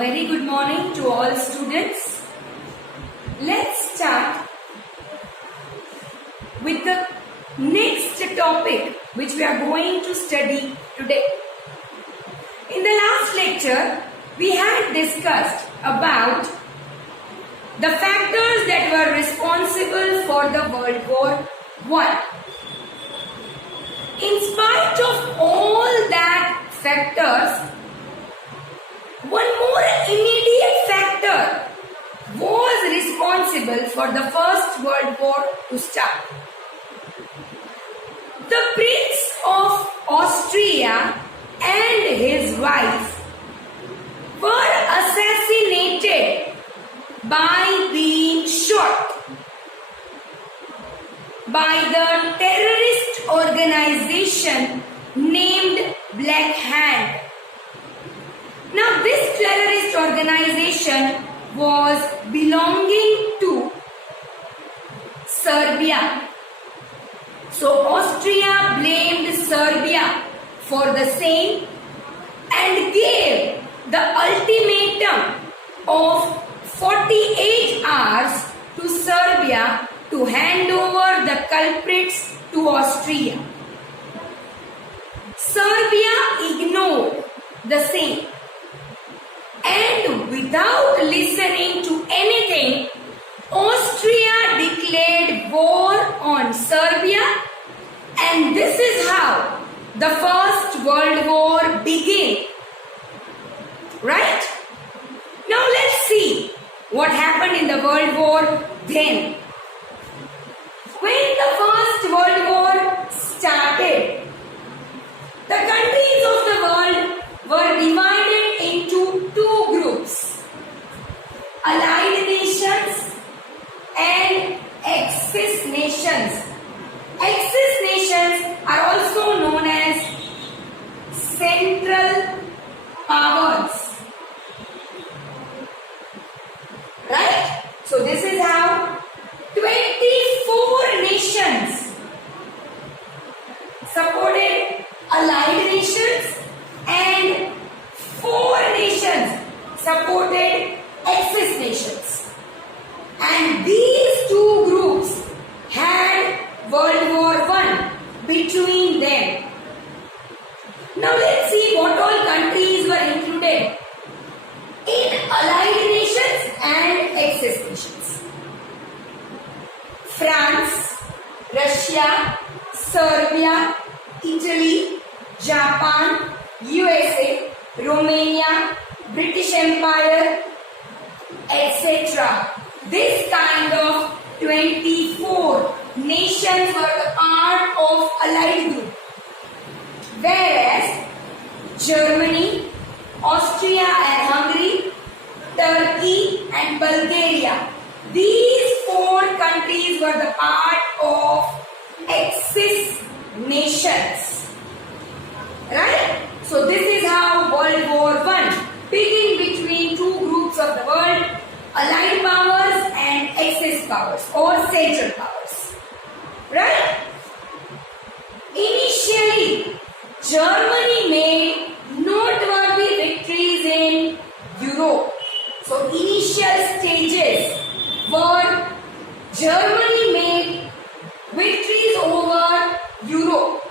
very good morning to all students. Let's start with the next topic which we are going to study today. In the last lecture, we had discussed about the factors that were responsible for the World War I. In spite of all that factors, one more immediate factor was responsible for the First World War to start. The Prince of Austria and his wife were assassinated by being shot by the terrorist organization named Black Hand. Now, this terrorist organization was belonging to Serbia. So, Austria blamed Serbia for the same and gave the ultimatum of 48 hours to Serbia to hand over the culprits to Austria. Serbia ignored the same. And without listening to anything, Austria declared war on Serbia, and this is how the First World War began. Right? Now let's see what happened in the World War then. When the First World War started, the countries of the world were divided into two groups: Allied nations and Axis nations. Axis nations are also known as Central Powers. Right? So this is how 24 nations supported Allied nations and 4 nations supported Axis nations. And these two groups had World War I between them. Now let's see what all countries were included in Allied nations and Axis nations. France, Russia, Serbia, Italy, Japan, USA, Romania, British Empire, etc. This kind of 24 nations were the part of Allied group. Whereas Germany, Austria and Hungary, Turkey and Bulgaria, these 4 countries were the part of Axis nations. Right? So this is how World War I began between two groups of the world: Allied powers and Axis powers or Central powers. Right? Initially, Germany made noteworthy victories in Europe. So initial stages were Germany made victories over Europe.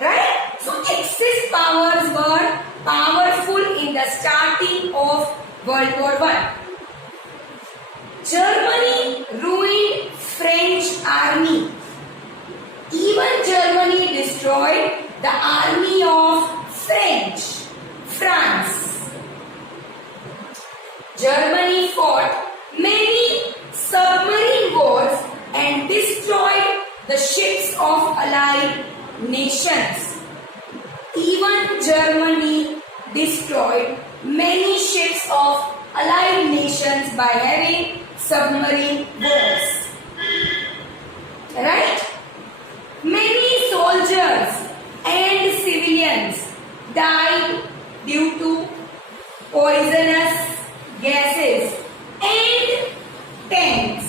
Right? So Axis powers were powerful in the starting of World War I. Germany ruined French army. Even Germany destroyed the army of France. Germany fought many submarine wars and destroyed the ships of Allied nations. Even Germany destroyed many ships of Allied nations by having submarine wars. Right? Many soldiers and civilians died due to poisonous gases and tanks.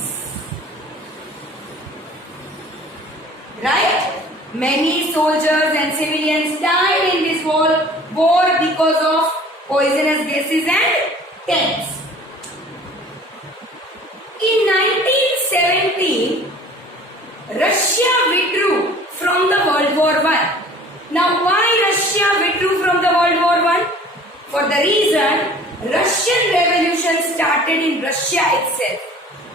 Right? Many soldiers and civilians died in this war because of poisonous gases and tense. In 1917, Russia withdrew from the World War I. Now, why Russia withdrew from the World War I? For the reason Russian Revolution started in Russia itself.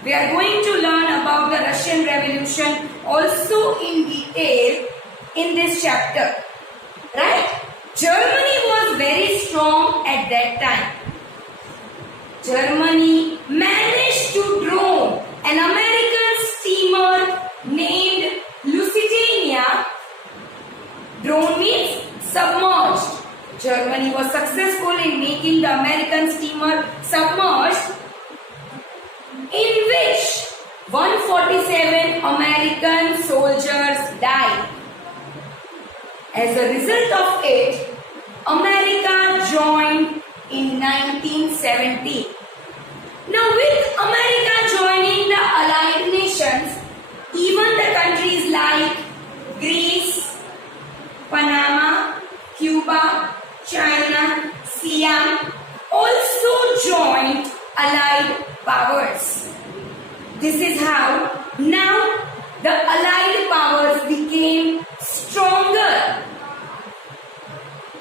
We are going to learn about the Russian Revolution also in detail in this chapter. Right? Germany was very strong at that time. Germany managed to drown an American steamer named Lusitania. Drown means submerged. Germany was successful in making the American steamer submerged, in which 147 American soldiers died. As a result of it, America joined in 1970. Now, with America joining the Allied nations, even the countries like Greece, Panama, Cuba, China, Siam also joined Allied powers. This is how now the Allied powers became stronger.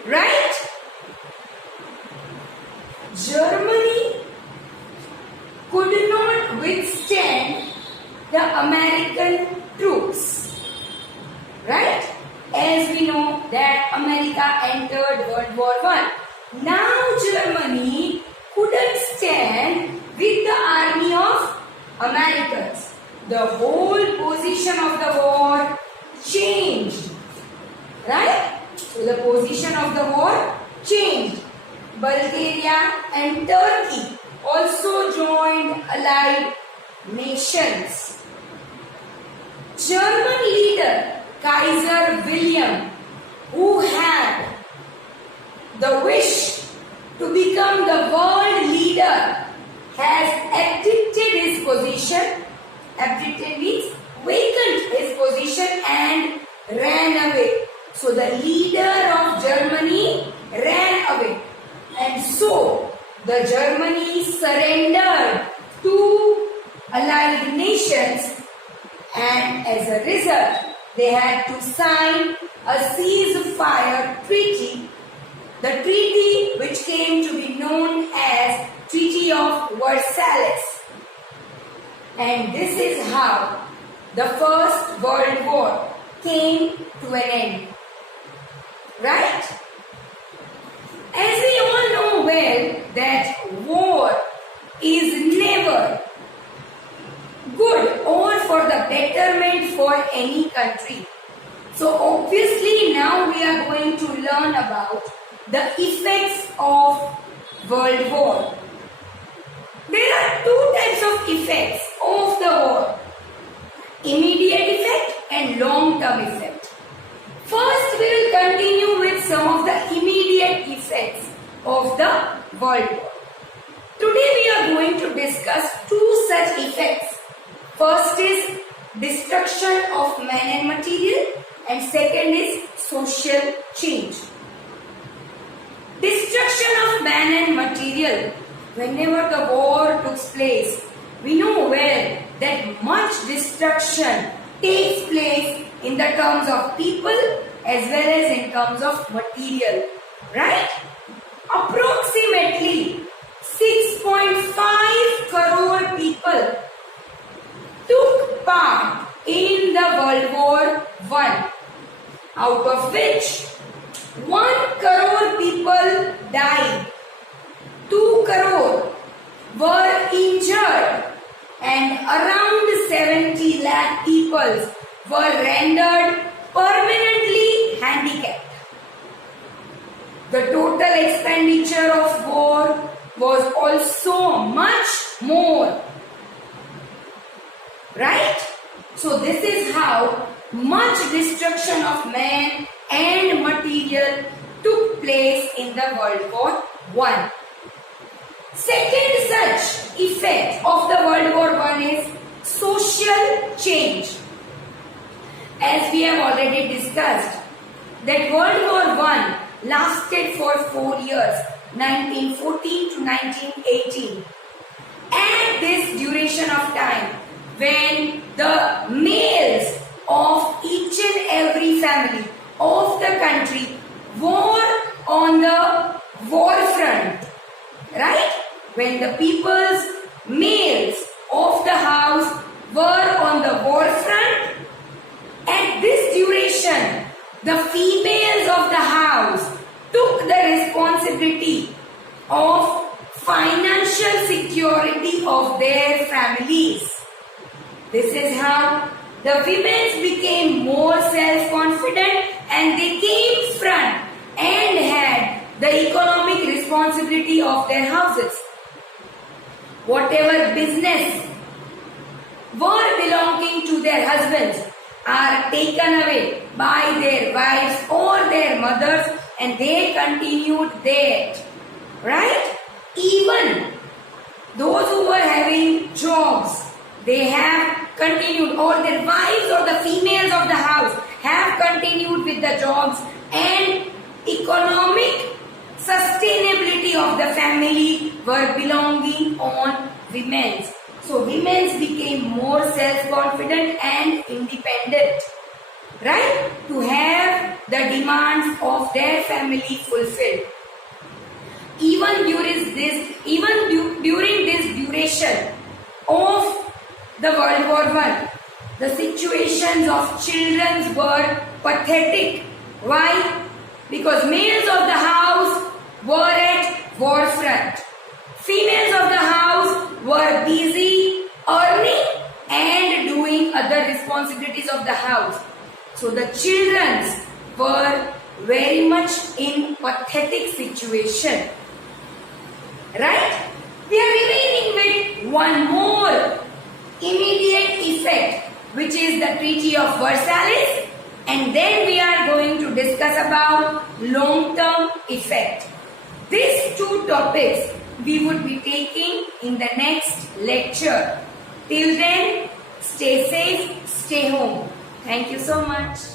Right? Germany could not withstand the American troops. Right? As we know that America entered World War I. Now Germany couldn't stand with the army of Americans. The whole position of the war changed. Right? So the position of the war changed. Bulgaria and Turkey also joined Allied nations. German leader Kaiser William, who had the wish to become the world leader, has abdicated his position. Abdicated means vacant his position and ran away. So the leader of Germany ran away. And so the Germany surrendered to Allied nations, and as a result they had to sign a ceasefire treaty, the treaty which came to be known as Treaty of Versailles. And this is how the First World War came to an end. Right? As we all know well that war is never good or for the betterment for any country. So obviously now we are going to learn about the effects of World War. There are two types of effects of the war: immediate effect and long-term effect. First, we will continue with some of the immediate effects of the World War. Today we are going to discuss two such effects. First is destruction of man and material, and second is social change. Destruction of man and material. Whenever the war took place, we know well that much destruction takes place in the terms of people as well as in terms of material. Right? Approximately 6.5 crore people took part in the World War I, out of which 1 crore people died, 2 crore were injured, and around 70 lakh people were rendered permanently handicapped. The total expenditure of war was also much more. Right? So this is how much destruction of man and material took place in the World War I. Second such effect of the World War I is social change. As we have already discussed, that World War I lasted for 4 years, 1914 to 1918. At this duration of time, when the males of each and every family of the country were on the war front, right? When the people's males of the house were on the war front, at this duration, the females of the house took the responsibility of financial security of their families. This is how the women became more self-confident and they came front and had the economic responsibility of their houses. Whatever business were belonging to their husbands are taken away by their wives or their mothers and they continued that, right? Even those who were having jobs, they have continued, or their wives or the females of the house have continued with the jobs, and economic sustainability of the family were belonging on women's. So women's became more self-confident and independent, right? To have the demands of their family fulfilled. Even during this duration of the World War I, the situations of children were pathetic. Why? Because males of the house were at war front. Females of the house were busy earning and doing other responsibilities of the house. So the children were very much in pathetic situation. Right? We are remaining with one more immediate effect, which is the Treaty of Versailles, and then we are going to discuss about long-term effect. These two topics we would be taking in the next lecture. Till then, stay safe, stay home. Thank you so much.